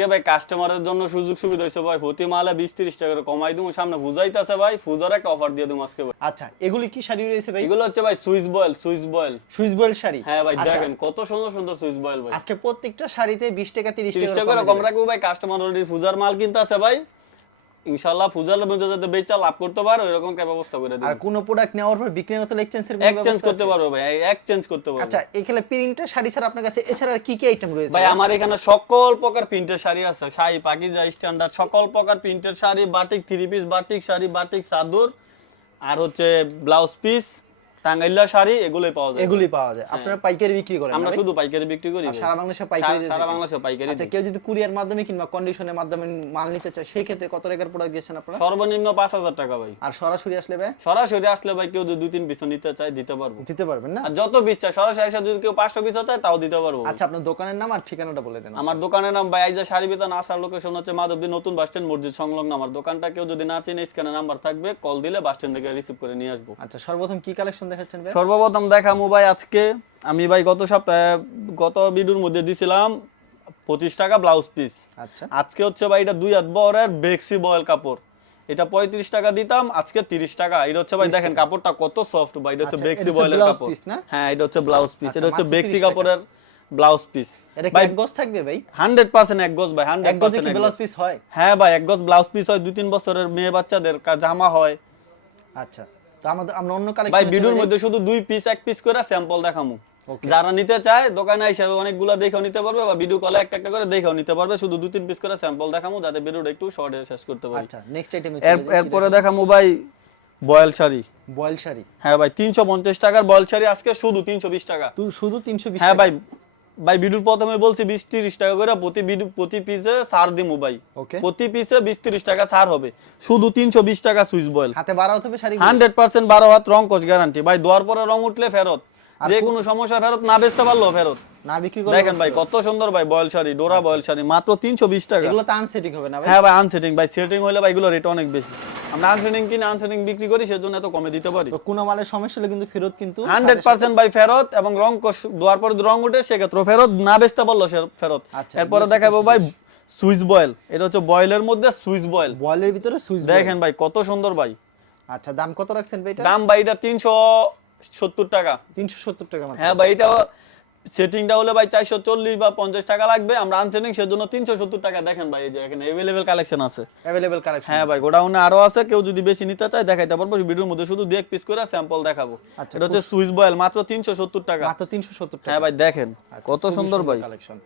আজকে ভাই কাস্টমারের জন্য সুযোগ সুবিধা হয়েছে ভাই প্রতি মালে বিশ তিরিশ টাকা করে কমাই দিব সামনে বুঝাইতেছে ভাই ফুজার একটা অফার দিয়ে দিব আজকে ভাই। আচ্ছা এগুলি কি শাড়ি রয়েছে ভাই? এগুলো হচ্ছে ভাই Swiss voile Swiss voile. Swiss voile sari? হ্যাঁ ভাই আচ্ছা, দেখেন কত সুন্দর সুন্দর সুইচ বয়েল ভাই। আজকে প্রত্যেকটা শাড়িতে বিশ টাকা তিরিশ টাকা করে কম রাখব ভাই কাস্টমার অলরেডি ফুজার মাল কিনতে আছে ভাই। ইনশাল্লাহ ফুজাল মধ্যে যাতে বেচা লাভ করতে পারো এরকম রকম একটা ব্যবস্থা করে আর কোন প্রোডাক্ট নেওয়ার পর বিক্রি হতে এক্সচেঞ্জের এক্সচেঞ্জ করতে পারো ভাই এক্সচেঞ্জ করতে পারো আচ্ছা এখানে প্রিন্টের শাড়ি ছাড়া আপনার কাছে এছাড়া আর কি কি আইটেম রয়েছে? ভাই আমার এখানে সকল প্রকার প্রিন্টের শাড়ি আছে। শাড়ি পাকিজা স্ট্যান্ডার্ড সকল প্রকার প্রিন্টের sari batik three piece batik sari batik চাদর আর হচ্ছে ব্লাউজ পিস টাঙ্গাইলা শাড়ি এগুলোই পাওয়া যায়। এগুলি পাওয়া যায়। আপনারা পাইকারি বিক্রি করেন আমরা শুধু পাইকারি বিক্রি করি সারা বাংলাদেশে পাইকারি সারা- বাংলাদেশে পাইকারি আচ্ছা কেউ যদি কুরিয়ার মাধ্যমে কিংবা কন্ডিশনের মাধ্যমে মাল নিতে চায় সেই ক্ষেত্রে কত টাকার প্রোডাক্ট দিয়েছেন আপনারা? সর্বনিম্ন পাঁচ হাজার টাকা ভাই। আর সরাসরি আসলে ভাই? সরাসরি আসলে ভাই কেউ যদি দুই তিন পিস নিতে চায় দিতে পারব। দিতে পারবেন না? আর যত পিস চায় সরাসরি এসে যদি কেউ পাঁচশো পিস চায় তাও দিতে পারব। আচ্ছা আপনার দোকানের নাম আর ঠিকানাটা বলে দেন। আমার দোকানের নাম ভাই আইজা শাড়ি বিতান আসার লোকেশন হচ্ছে মাধবদী নতুন বাস স্ট্যান্ড মসজিদ সংলগ্ন। আমার দোকানটা কেউ যদি না চিনে স্ক্যানে নাম্বার থাকবে কল দিলে বাস স্ট্যান্ড থেকে রিসিভ করে নিয়ে আসব। আচ্ছা সর্বপ্রথম কি কালেকশন দেখাচ্ছেন সর্বপ্রথম দেখামু ভাই আজকে। আমি ভাই গত সপ্তাহে গত ভিডিওর মধ্যে দিছিলাম পঁচিশ টাকা ব্লাউজ পিস আচ্ছা। আজকে হচ্ছে ভাই এটা দুই হাত বরের বেক্সি বয়েল কাপড়। এটা পঁয়ত্রিশ টাকা দিতাম আজকে তিরিশ টাকা। এটা হচ্ছে ভাই দেখেন কাপড়টা কত সফট ভাই। এটা হচ্ছে আচ্ছা, বেক্সি বয়েলের কাপড়। হ্যাঁ এটা হচ্ছে ব্লাউজ পিস আচ্ছা, এটা হচ্ছে বেক্সি কাপড়ের ব্লাউজ পিস এটা এক গজ থাকবে ভাই? হান্ড্রেড পার্সেন্ট এক গজ ভাই এক গজে কি ব্লাউজ পিস হয়? হ্যাঁ ভাই এক গজ ব্লাউজ পিস হয়। দুই তিন বছরের মেয়ে বাচ্চাদের জামা হয়। আচ্ছা। তো আমাদের আমরা অন্য ভাই ভিডিওর মধ্যে শুধু দুই পিস এক পিস করে স্যাম্পল দেখামু। যারা নিতে চায় দোকানে এসে অনেকগুলো দেখেও নিতে পারবে বা ভিডিও কলে একটা একটা করে দেখেও নিতে পারবে। শুধু দুই তিন পিস করে স্যাম্পল দেখামু যাতে ভিডিওটা একটু শর্টে শেষ করতে পারি। আচ্ছা নেক্সট আইটেমে এর- এরপরে দেখামু ভাই বয়েল শাড়ি। বয়েল শাড়ি। হ্যাঁ ভাই তিনশো পঞ্চাশ টাকার বয়েল শাড়ি আজকে শুধু তিনশো বিশ টাকা। তুই শুধু 320 হ্যাঁ ভাই ভাই ভিডিওর প্রথমে বলছি বিশ তিরিশ টাকা করে প্রতি ভিডিও প্রতি পিসে ছাড় দিমু ভাই. প্রতি পিসে বিশ তিরিশ টাকা ছাড় হবে। শুধু তিনশো বিশ টাকা সুইচ বয়েল। হাতে হতে হবে শাড়ি হান্ড্রেড পার্সেন্ট বারো হাত রং কোচ গ্যারান্টি ভাই দোয়ার পরে রং উঠলে ফেরত। যে কোনো সমস্যা ফেরত না বেচতে পারল ফেরত। না বিক্রি করে দেখেন ভাই কত সুন্দর ভাই বয়েল শাড়ি ডোরা বয়েল শাড়ি মাত্র তিনশো বিশ টাকা। এগুলো তো আনসেটিং হবে না হ্যাঁ ভাই আনসেটিং ভাই সেটিং হলে ভাই এগুলো রেট অনেক বেশি। আমরা আনসেটিং কিনে আনসেটিং বিক্রি করি সেজন্য এত কমে দিতে পারি। কোনো মালের সমস্যা হলে কিন্তু ফেরত কিন্তু হান্ড্রেড পার্সেন্ট ভাই ফেরত এবং রং দোয়ার পরে রং উঠে সেক্ষেত্রে ফেরত না বেচতে পারল সে ফেরত। আচ্ছা, এরপরে দেখাবো ভাই সুইচ বয়েল এটা হচ্ছে বয়েলের মধ্যে সুইচ বয়েল বয়েলের ভিতরে সুইচ দেখেন ভাই কত সুন্দর ভাই। আচ্ছা দাম কত রাখছেন ভাই দাম ভাই এটা তিনশো সত্তর টাকা। 370 টাকা হ্যাঁ ভাই এটা সেটিংটা হলে ভাই চারশো চল্লিশ বা পঞ্চাশ টাকা লাগবে। আমরা আনসেটিং সেজন্য তিনশো সত্তর টাকা দেখেন ভাই এই যে এখানে অ্যাভেলেবেল কালেকশন আছে। অ্যাভেলেবেল কালেকশন হ্যাঁ ভাই গোডাউনে আরও আছে কেউ যদি বেশি নিতে চায় দেখাইতে পারব ভিডিওর মধ্যে শুধু দু এক পিস করে স্যাম্পল দেখাবো। আচ্ছা এটা হচ্ছে সুইচ বয়েল মাত্র তিনশো সত্তর টাকা। মাত্র তিনশো সত্তর হ্যাঁ টাকা। হ্যাঁ ভাই দেখেন আচ্ছা, কত সুন্দর ভাই। কালেকশন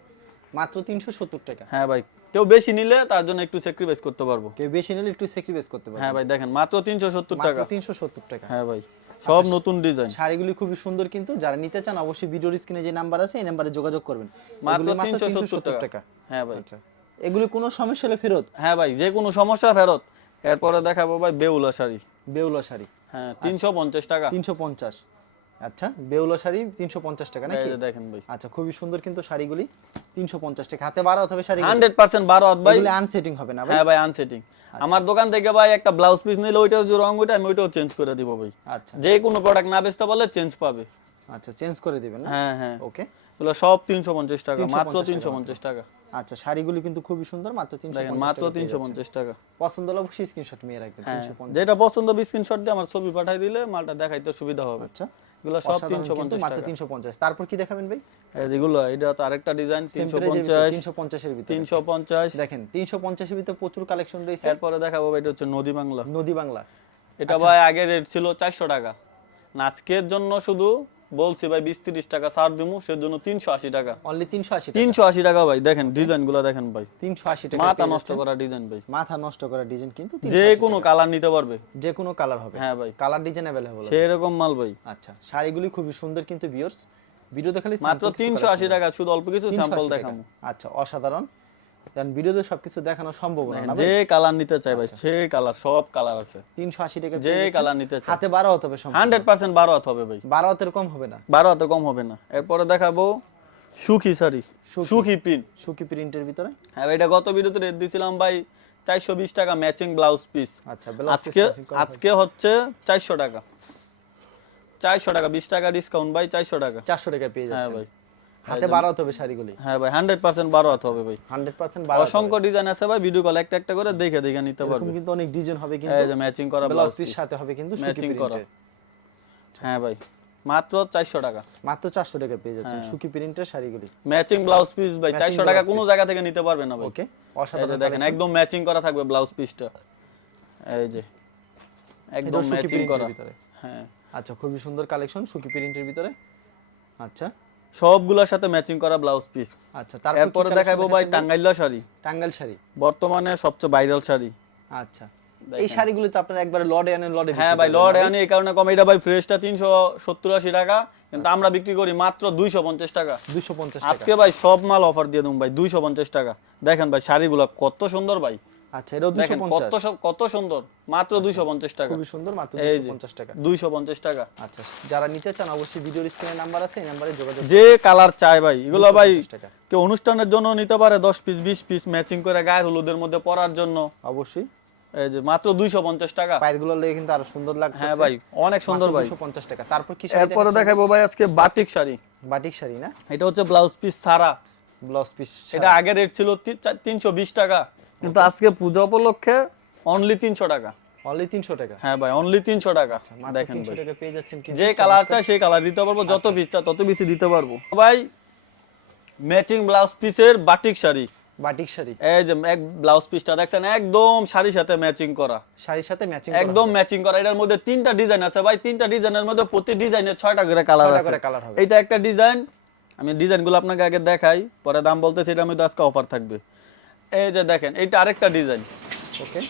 মাত্র তিনশো সত্তর টাকা। হ্যাঁ ভাই কেউ বেশি নিলে তার জন্য একটু স্যাক্রিফাইস করতে পারব। কেউ বেশি নিলে একটু স্যাক্রিফাইস করতে পারব। হ্যাঁ ভাই দেখেন মাত্র তিনশো সত্তর টাকা। তিনশো সত্তর টাকা। হ্যাঁ ভাই। সব নতুন ডিজাইন শাড়িগুলি খুবই সুন্দর কিন্তু যারা নিতে চান অবশ্যই ভিডিওর স্ক্রিনে যে নাম্বার আছে এই নাম্বারে যোগাযোগ করবেন। মাত্র এগুলি তিনশো সত্তর 370 টাকা। হ্যাঁ ভাই। আচ্ছা। এগুলি কোনো সমস্যা হলে ফেরত? হ্যাঁ ভাই যে কোনো সমস্যা ফেরত। এরপরে দেখাবো ভাই বেউলা শাড়ি। বেউলা শাড়ি। হ্যাঁ তিনশো পঞ্চাশ টাকা। 350 আচ্ছা বেউলা শাড়ি 350 টাকা নাকি? দেখেন ভাই। আচ্ছা খুবই সুন্দর কিন্তু শাড়িগুলি 350 টাকা। হাতে বাড়া হবে শাড়ি হান্ড্রেড পার্সেন্ট বারো ভাই। আনসেটিং হবে না ভাই? হ্যাঁ ভাই আনসেটিং আমার দোকান থেকে ভাই একটা ব্লাউজ পিস নিলে ওইটা যদি রং ওইটা আমি ওইটাও চেঞ্জ করে দিব ভাই। আচ্ছা। যে কোনো প্রোডাক্ট না বেচতে পারলে চেঞ্জ পাবে। আচ্ছা চেঞ্জ করে দিবেন হ্যাঁ হ্যাঁ। ওকে। এগুলো সব তিনশো পঞ্চাশ টাকা মাত্র তিনশো পঞ্চাশ টাকা। আচ্ছা শাড়িগুলি কিন্তু খুবই সুন্দর মাত্র 350 দেখেন মাত্র তিনশো পঞ্চাশ টাকা। পছন্দ হলে অবশ্যই স্ক্রিনশট নিয়ে রাখবেন হ্যাঁ। 350 যেটা পছন্দ স্ক্রিনশট দিয়ে আমার ছবি পাঠাই দিলে মালটা দেখাইতে সুবিধা হবে। আচ্ছা। এগুলো সব অসাধারণ তিনশো কিন্তু পঞ্চাশ মাত্র 350 তারপর কি দেখাবেন ভাই? যেগুলো এটা তো আরেকটা ডিজাইন তিনশো Simple এর যে পঞ্চাশ 350 এর ভিতরে। তিনশো পঞ্চাশ। দেখেন 350 এর ভিতরে প্রচুর কালেকশন রয়েছে। এরপরে দেখাবো এটা হচ্ছে নদী বাংলা। নদী বাংলা। এটা ভাই আগে রেট ছিল চারশো টাকা। না আজকের জন্য শুধু বলছি ভাই বিশ তিরিশ টাকা সার দিবো সে জন্য তিনশো আশি টাকা। অনলি তিনশো আশি তিনশো আশি টাকা ভাই দেখেন ডিজাইনগুলা দেখেন ভাই। তিনশো আশি টাকা মাথা নষ্ট করা ডিজাইন ভাই। মাথা নষ্ট করা ডিজাইন কিন্তু যে কোনো কালার নিতে পারবে। যে কোনো কালার হবে। হ্যাঁ ভাই। কালার ডিজাইন অ্যাভেলেবল সেরকম মাল ভাই। আচ্ছা শাড়িগুলি খুবই সুন্দর কিন্তু ভিউয়ার্স ভিডিও দেখালে মাত্র তিনশো আশি টাকা শুধু অল্প কিছু স্যাম্পল দেখাবো। আচ্ছা অসাধারণ। কারণ ভিডিওতে সবকিছু দেখানো সম্ভব না না যে কালার নিতে চাই ভাই সে কালার সব কালার আছে। তিনশো আশি টাকা যে কালার নিতে চাই। হাতে বারো হতে হবে সম্ভব হান্ড্রেড পার্সেন্ট বারো হাত হবে ভাই। বারো হাতের কম হবে না। বারো হাতে কম হবে না। এরপরে দেখাবো সুখী শাড়ি সুখী। প্রিন্ট সুকি প্রিন্টের ভিতরে? হ্যাঁ এটা গত ভিডিওতে রেট দিছিলাম ভাই চারশো বিশ টাকা ম্যাচিং ব্লাউজ পিস আচ্ছা আজকে আজকে হচ্ছে চারশো টাকা। চারশো টাকা বিশ টাকা ডিসকাউন্ট ভাই চারশো টাকা। চারশো টাকা পেয়ে হ্যাঁ ভাই। হাতে বাড়াতে হবে শাড়িগুলি। হ্যাঁ ভাই হান্ড্রেড পার্সেন্ট বারো হাত হবে ভাই। হান্ড্রেড পার্সেন্ট বাড়াতে অসংখ্য ডিজাইন আছে ভাই ভিডিও কল একটা একটা করে দেখে দেখে নিতে পারবে। কিন্তু অনেক ডিজাইন হবে কিন্তু। এই যে ম্যাচিং করা ব্লাউজ পিস সাথে হবে কিন্তু ম্যাচিং করা। হ্যাঁ ভাই মাত্র চারশো টাকা। মাত্র চারশো টাকা পেয়ে যাচ্ছেন হ্যাঁ। সুতি প্রিন্টের শাড়িগুলি। ম্যাচিং ব্লাউজ পিস ভাই Matching চারশো টাকা কোনো জায়গা থেকে নিতে পারবে না ভাই। ওকে অসাধারণ দেখেন একদম ম্যাচিং করা থাকবে ব্লাউজ পিসটা এই যে একদম ম্যাচিং করা। হ্যাঁ। আচ্ছা খুবই সুন্দর কালেকশন সুতি প্রিন্টের ভিতরে। আচ্ছা সবগুলোর সাথে ম্যাচিং করা ব্লাউজ পিস আচ্ছা তারপরে দেখাবো ভাই টাঙ্গাইলা শাড়ি। টাঙ্গাইল শাড়ি। বর্তমানে সবচেয়ে ভাইরাল শাড়ি। আচ্ছা। এই শাড়িগুলো তো আপনার একবারে লডে আনেন লডে হ্যাঁ ভাই লর্ড আনি এই কারণে কম। এটা ভাই ফ্রেশটা তিনশো সত্তর আশি টাকা কিন্তু আমরা বিক্রি করি মাত্র দুইশো পঞ্চাশ টাকা। দুশো পঞ্চাশ আজকে ভাই সব মাল অফার দিয়ে দেবো ভাই দুইশো পঞ্চাশ টাকা। দেখেন ভাই শাড়িগুলো কত সুন্দর ভাই। আচ্ছা দুশো দেখেন কত পঞ্চাশ। সু- কত সুন্দর। মাত্র দুইশো পঞ্চাশ টাকা। খুবই সুন্দর মাত্র এই দুশো যে পঞ্চাশ টাকা। দুইশো পঞ্চাশ টাকা। আচ্ছা যারা নিতে চান অবশ্যই ভিডিওর স্ক্রিনে নাম্বার আছে এই নাম্বারে যোগাযোগ যে কালার চাই ভাই এগুলো ভাই 250। কেউ অনুষ্ঠানের জন্য নিতে পারে দশ পিস বিশ পিস ম্যাচিং করে গায়ের হলুদের মধ্যে পরার জন্য। অবশ্যই। এই যে মাত্র দুইশো পঞ্চাশ টাকা। পায়েরগুলো লেগে কিন্তু আরও সুন্দর লাগছে হ্যাঁ ভাই অনেক সুন্দর ভাই। দুশো পঞ্চাশ টাকা। তারপর কি শাড়ি এরপরে দেখাবো ভাই আজকে বাটিক শাড়ি। বাটিক শাড়ি না? এটা হচ্ছে ব্লাউজ পিস ছাড়া ব্লাউজ পিস এটা আগে রেট ছিল তিনশো বিশ টাকা। কিন্তু আজকে পূজা উপলক্ষে অনলি তিনশো টাকা। অনলি তিনশো টাকা? হ্যাঁ ভাই অনলি তিনশো টাকা। দেখেন পেয়ে যাচ্ছেন কিন্তু যে কালার চাই সেই কালার দিতে পারব যত পিস চাই তত দিতে পারব। ভাই ম্যাচিং ব্লাউজ পিসের বাটিক শাড়ি। বাটিক শাড়ি। এই যে এক ব্লাউজ পিসটা দেখছেন একদম শাড়ির সাথে ম্যাচিং করা। শাড়ির সাথে ম্যাচিং একদম ম্যাচিং করা। এটার মধ্যে তিনটা ডিজাইন আছে ভাই। তিনটা ডিজাইনের মধ্যে প্রতি ডিজাইনের ছয়টা করে কালার আছে। হবে। এইটা একটা ডিজাইন আমি ডিজাইনগুলো আপনাকে আগে দেখাই পরে দাম বলতেছি মধ্যে আজকে অফার থাকবে। এই যে দেখেন এইটা আরেকটা ডিজাইন ওকে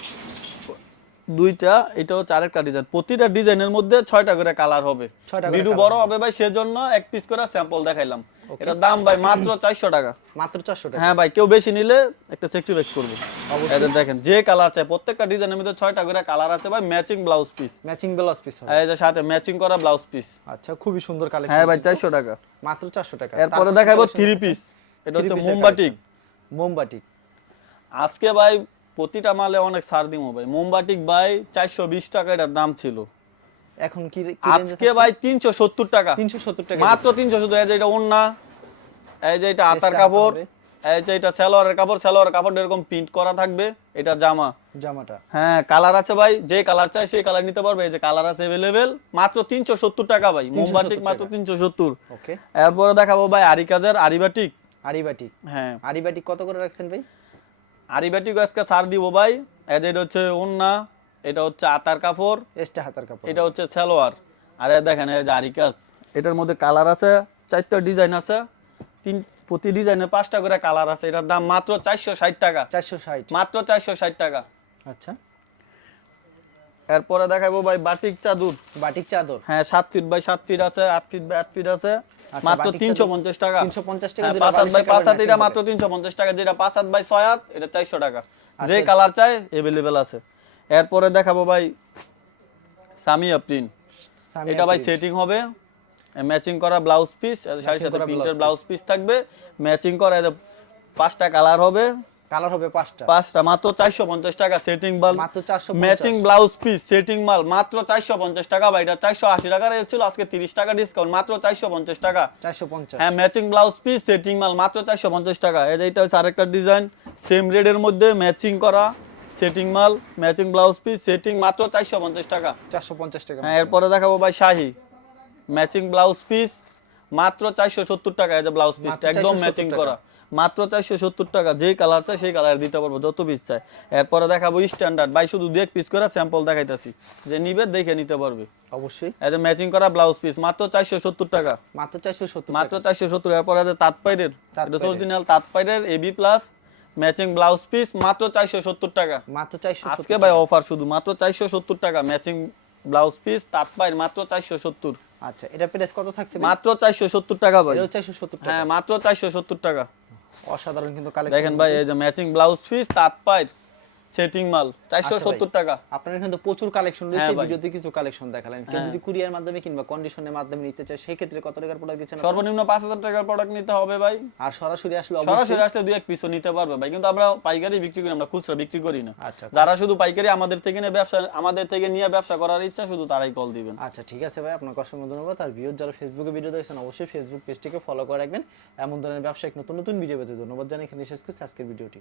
দুইটা এটা হচ্ছে আরেকটা ডিজাইন প্রতিটা ডিজাইনের মধ্যে ছয়টা করে কালার হবে। ছয়টা ভিডিও বড় হবে। ভাই সেজন্য এক পিস করে স্যাম্পল দেখাইলাম। এটার দাম ভাই মাত্র চারশো টাকা। মাত্র চারশো টাকা। হ্যাঁ ভাই কেউ বেশি নিলে একটা স্যাক্রিফাইস করব। এটা দেখেন যে কালার চাই প্রত্যেকটা ডিজাইনের মধ্যে ছয়টা করে কালার আছে ভাই matching blouse piece matching blouse piece হবে। এই যে সাথে ম্যাচিং করা ব্লাউজ পিস আচ্ছা খুবই সুন্দর কালেকশন হ্যাঁ ভাই চারশো টাকা। মাত্র চারশো টাকা। এরপরে দেখাবো থ্রি পিস এটা হচ্ছে মোমবাটিক মোমবাটি আজকে ভাই প্রতিটা মালে অনেক ছাড় দিব ভাই। মোমবাটিক ভাই চারশো বিশ টাকা এটার দাম ছিল। এখন কি আজকে ভাই তিনশো সত্তর টাকা। তিনশো সত্তর টাকা। মাত্র তিনশো সত্তর এই যে এটা ওন্না এই যে এটা আতার কাপড় এই যে এটা সালোয়ারের কাপড় সালোয়ারের কাপড় এরকম প্রিন্ট করা থাকবে এটা জামা। জামাটা। হ্যাঁ কালার আছে ভাই যে কালার চাই সেই কালার নিতে পারবে এই যে কালার আছে অ্যাভেলেবেল মাত্র তিনশো সত্তর টাকা ভাই 370 মোমবাটিক মাত্র টাকা। তিনশো সত্তর। ওকে এরপরে দেখাবো ভাই আরি কাজের আরিবাটিক। আরিবাটি হ্যাঁ। আরিবাটি কত করে রাখছেন ভাই? আরিবাটিক আজকে সার দিব ভাই। এদের এটা হচ্ছে ওন্না এটা হচ্ছে আতার কাপড় এসটা হাতার কাপড়। এটা হচ্ছে সালোয়ার। আর দেখেন এই যে আরিকাস এটার মধ্যে কালার আছে চারটা ডিজাইন আছে তিন প্রতি ডিজাইনে পাঁচটা করে কালার আছে এটার দাম মাত্র চারশো ষাট টাকা। চারশো ষাট। মাত্র চারশো ষাট টাকা। আচ্ছা। এরপরে দেখাবো ভাই বাটিক চাদুর। বাটিক চাদর? হ্যাঁ সাত ফিট বাই সাত ফিট আছে আট ফিট বাই আট ফিট আছে। আচ্ছা, মাত্র তিনশো পঞ্চাশ টাকা। 350 টাকা হ্যাঁ, পাঁচ হাত বাই পাঁচ হাত এটা মাত্র তিনশো পঞ্চাশ টাকা যেটা পাঁচ হাত বাই ছয় হাত এটা চারশো টাকা। আচ্ছা। যে কালার চাই এভেলেবেল আছে। এরপরে দেখাবো ভাই সামিয়া প্রিন্ট এটা ভাই সেটিং হবে। ম্যাচিং করা ব্লাউজ পিস শাড়ির সাথে প্রিন্টের ব্লাউজ পিস থাকবে। ম্যাচিং করা পাঁচটা কালার হবে। কালার হবে পাঁচটা। পাঁচটা মাত্র চারশো পঞ্চাশ টাকা সেটিং মাল মাত্র ম্যাচিং ব্লাউজ পিস সেটিং মাল মাত্র চারশো পঞ্চাশ টাকা ভাই এটা চারশো আশি টাকা রেট ছিল আজকে তিরিশ টাকা ডিসকাউন্ট মাত্র চারশো পঞ্চাশ টাকা। চারশো পঞ্চাশ। হ্যাঁ ম্যাচিং ব্লাউজ পিস সেটিং মাল মাত্র চারশো পঞ্চাশ টাকা। এই যে এটা হচ্ছে আরেকটা ডিজাইন সেম রেডের মধ্যে ম্যাচিং করা সেটিং মাল ম্যাচিং ব্লাউজ পিস সেটিং মাত্র চারশো পঞ্চাশ টাকা। চারশো পঞ্চাশ টাকা। হ্যাঁ এরপরে দেখাবো ভাই শাহি। ম্যাচিং ব্লাউজ পিস মাত্র চারশো সত্তর টাকা এই যে ব্লাউজ পিস একদম ম্যাচিং করা। মাত্র চারশো সত্তর টাকা যেই কালার চাই সেই কালার দিতে পারব যত পিস চাই এরপরে দেখাবো স্ট্যান্ডার্ড ভাই শুধু দেখ পিস করে স্যাম্পল দেখাইতেছি যে নিবে দেখে নিতে পারবে অবশ্যই ম্যাচিং করা ব্লাউজ পিস মাত্র চারশো সত্তর টাকা মাত্র চারশো সত্তর মাত্র চারশো সত্তর এরপরে আছে তাঁত পাইরের তাঁত এটা পাইরের। অরিজিনাল তাঁত পাইরের AB plus matching blouse piece মাত্র চারশো সত্তর টাকা মাত্র চারশো আজকে ভাই অফার শুধু মাত্র চারশো সত্তর টাকা ম্যাচিং ব্লাউজ পিস তাঁত পাইর মাত্র চারশো সত্তর আচ্ছা এটা প্রাইস কত থাকছে মাত্র চারশো সত্তর টাকা ভাই এটাও চারশো সত্তর টাকা হ্যাঁ মাত্র চারশো সত্তর টাকা অসাধারণ কিন্তু কালেকশন দেখেন ভাই এই যে ম্যাচিং ব্লাউজ পিস তাঁত পাইর সেটিং মাল চারশো আচ্ছা সত্তর টাকা। আপনার প্রচুর কালেকশন রয়েছে হ্যাঁ ভিডিওতে কিছু কালেকশন দেখালেন। কেউ হ্যাঁ। যদি কুরিয়ার মাধ্যমে কিংবা কন্ডিশনের মাধ্যমে নিতে চায় সেই ক্ষেত্রে কত টাকার প্রোডাক্ট দিচ্ছেন সর্বনিম্ন পাঁচ হাজার টাকার প্রোডাক্ট নিতে হবে ভাই। আর সরাসরি আসলে সরাসরি আসলে দুই এক পিসও নিতে পারবে ভাই। কিন্তু আমরা পাইকারি বিক্রি করি আমরা খুচরা বিক্রি করি না। আচ্ছা যারা শুধু পাইকারি আমাদের থেকে নিয়ে ব্যবসা আমাদের থেকে নিয়ে ব্যবসা করার ইচ্ছা শুধু তারাই কল দিবেন। আচ্ছা ঠিক আছে ভাই। আপনার অসংখ্য ধন্যবাদ। আর ভিউজ যারা ফেসবুকে ভিডিও দেখছেন অবশ্যই ফেসবুক পেজটিকে ফলো করে রাখবেন। এমন ধরনের ব্যবসায়িক নতুন নতুন ভিডিও পেতে ধন্যবাদ জানাই এখানে শেষ করছি আজকের ভিডিওটি